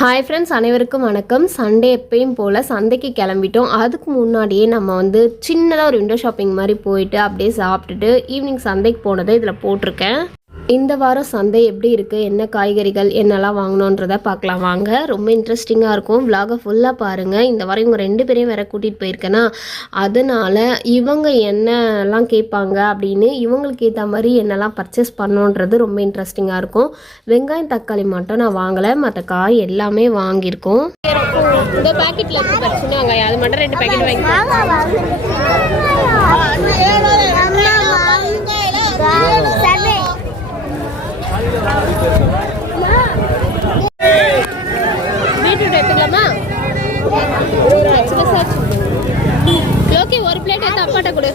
Hi friends அனைவருக்கும் வணக்கம். Sunday எப்பயும் போல் சந்தைக்கு கிளம்பிட்டோம். அதுக்கு முன்னாடியே நம்ம வந்து சின்னதாக ஒரு விண்டோ ஷாப்பிங் மாதிரி போயிட்டு அப்படியே சாப்பிட்டுட்டு ஈவினிங் சந்தைக்கு போனதை இதில் போட்டிருக்கேன். இந்த வாரம் சந்தை எப்படி இருக்குது என்ன காய்கறிகள் என்னெல்லாம் வாங்கணுன்றத பார்க்கலாம். வாங்க ரொம்ப இன்ட்ரெஸ்டிங்காக இருக்கும். Vlog-அ ஃபுல்லாக பாருங்கள் இந்த வாரம் இவங்க ரெண்டு பேரையும் வேற கூட்டிகிட்டு போயிருக்கேன்னா அதனால் இவங்க என்னெல்லாம் கேட்பாங்க அப்படின்னு இவங்களுக்கு ஏற்ற மாதிரி என்னெல்லாம் பர்ச்சேஸ் பண்ணணுன்றது ரொம்ப இன்ட்ரெஸ்டிங்காக இருக்கும். வெங்காயம் தக்காளி மட்டும் நான் வாங்கலை. மற்ற காய் எல்லாமே வாங்கியிருக்கோம். இந்த பேக்கெட்டில் இருக்கு சின்ன வெங்காயம். அது மட்டும் ரெண்டு பேக்கெட் வாங்கி பீட்ரூட் எடுத்துக்கலாமா ஓகே ஒரு பிளேட் எடுத்து அப்பாட்ட கொடு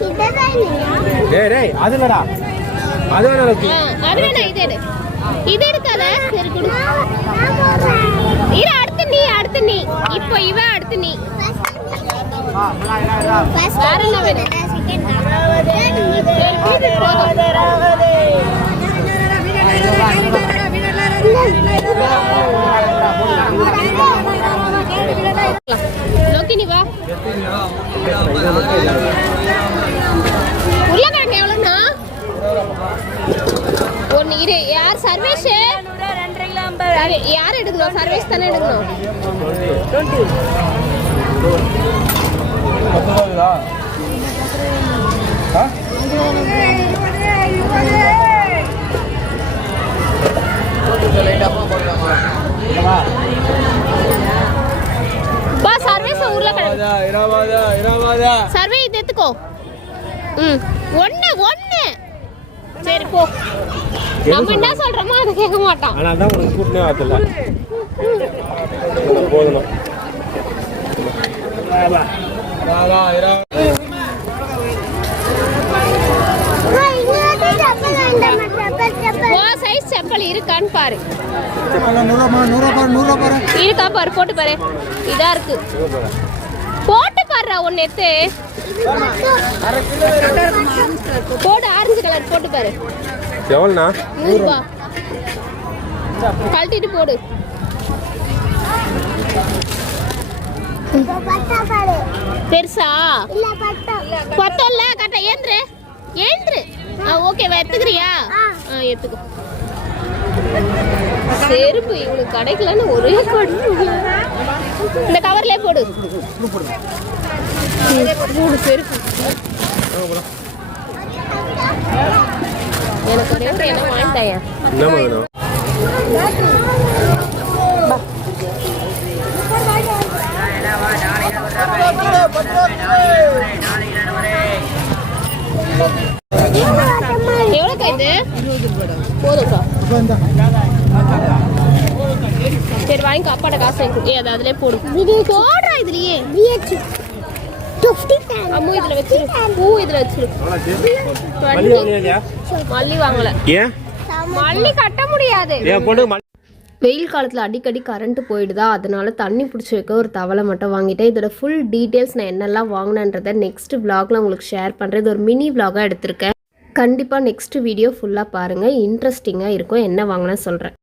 டேய் டேய் அது இல்லடா அது வேணா இருக்கு ஆ, அது வேணா இது எடு. இது எடுக்காத. சரி கொடு. இரு அடுத்து நீ அடுத்து நீ. இப்போ இவ அடுத்து நீ. வேற என்ன வேணும்? சரி, பீட்ரூட் போதும். இரு யார் சர்வேஷ்? சரி, யார் எடுக்கணும்? சர்வேஷ் தானே எடுக்கணும். பா உருளைக்கிழங்கு இராவாதா இராவாதா சர்வே இது எடுத்துக்கோ. ம் ஒன்று ஒன்று சரி போ நம்ம என்ன சொல்கிறோமோ அதை கேட்க மாட்டான். ஆனால் தான் உனக்கு ஓ சைஸ் செப்பல் இருக்கான்னு பாரு. இருக்கா பாரு போட்டு பாரு. இதா இருக்கு. பாருடா ஒன்று எடுத்து போடு ஆரஞ்சு கலர் போட்டு பாரு. எவ்வளோண்ணா? நூறுபா கழட்டிட்டு போடு. பெருசா? பத்தோல்ல கரெக்டா ஏந்திரு. ஏந்திரு. ஆ ஓகே எடுத்துக்கிறியா? ஆ எடுத்துக்கோ. செருப்பு இவனுக்கு கிடைக்கலன்னு ஒரே கடுப்பு இந்த கவர்லயே போடு. மூணு செருப்பு எனக்கு ஒரே என்ன வாங்கிட்டாயா என்னம்மா வேணும் எவ்வளோக்கா இது? போதும்க்கா சரி வாங்கிக்கோ அப்பாட்ட காசு வாங்கிக்கோ ஏ அது அதிலே போடு. போடுறா இதுலயே. அம்மு இதுல வச்சிரு பூ இதுல வச்சிரு மல்லி 20. வாங்கினியா? இல்லையா மல்லி வாங்கல. ஏன்? மல்லி கட்ட முடியாது. வெயில் காலத்தில் அடிக்கடி கரண்ட் போயிடுதா? அதனால தண்ணி பிடிச்சி வைக்க ஒரு தவளை மட்டும் வாங்கிட்டேன். இதோட ஃபுல் டீட்டெயில்ஸ் நான் என்னெல்லாம் வாங்கினேன்றதை நெக்ஸ்ட் vlogல உங்களுக்கு ஷேர் பண்ணுறேன் இது ஒரு மினி vlog-ஆ எடுத்திருக்கேன். கண்டிப்பாக நெக்ஸ்ட் வீடியோ ஃபுல்லாக பாருங்கள் இன்ட்ரெஸ்டிங்காக இருக்கும். என்ன வாங்கினேன் சொல்கிறேன்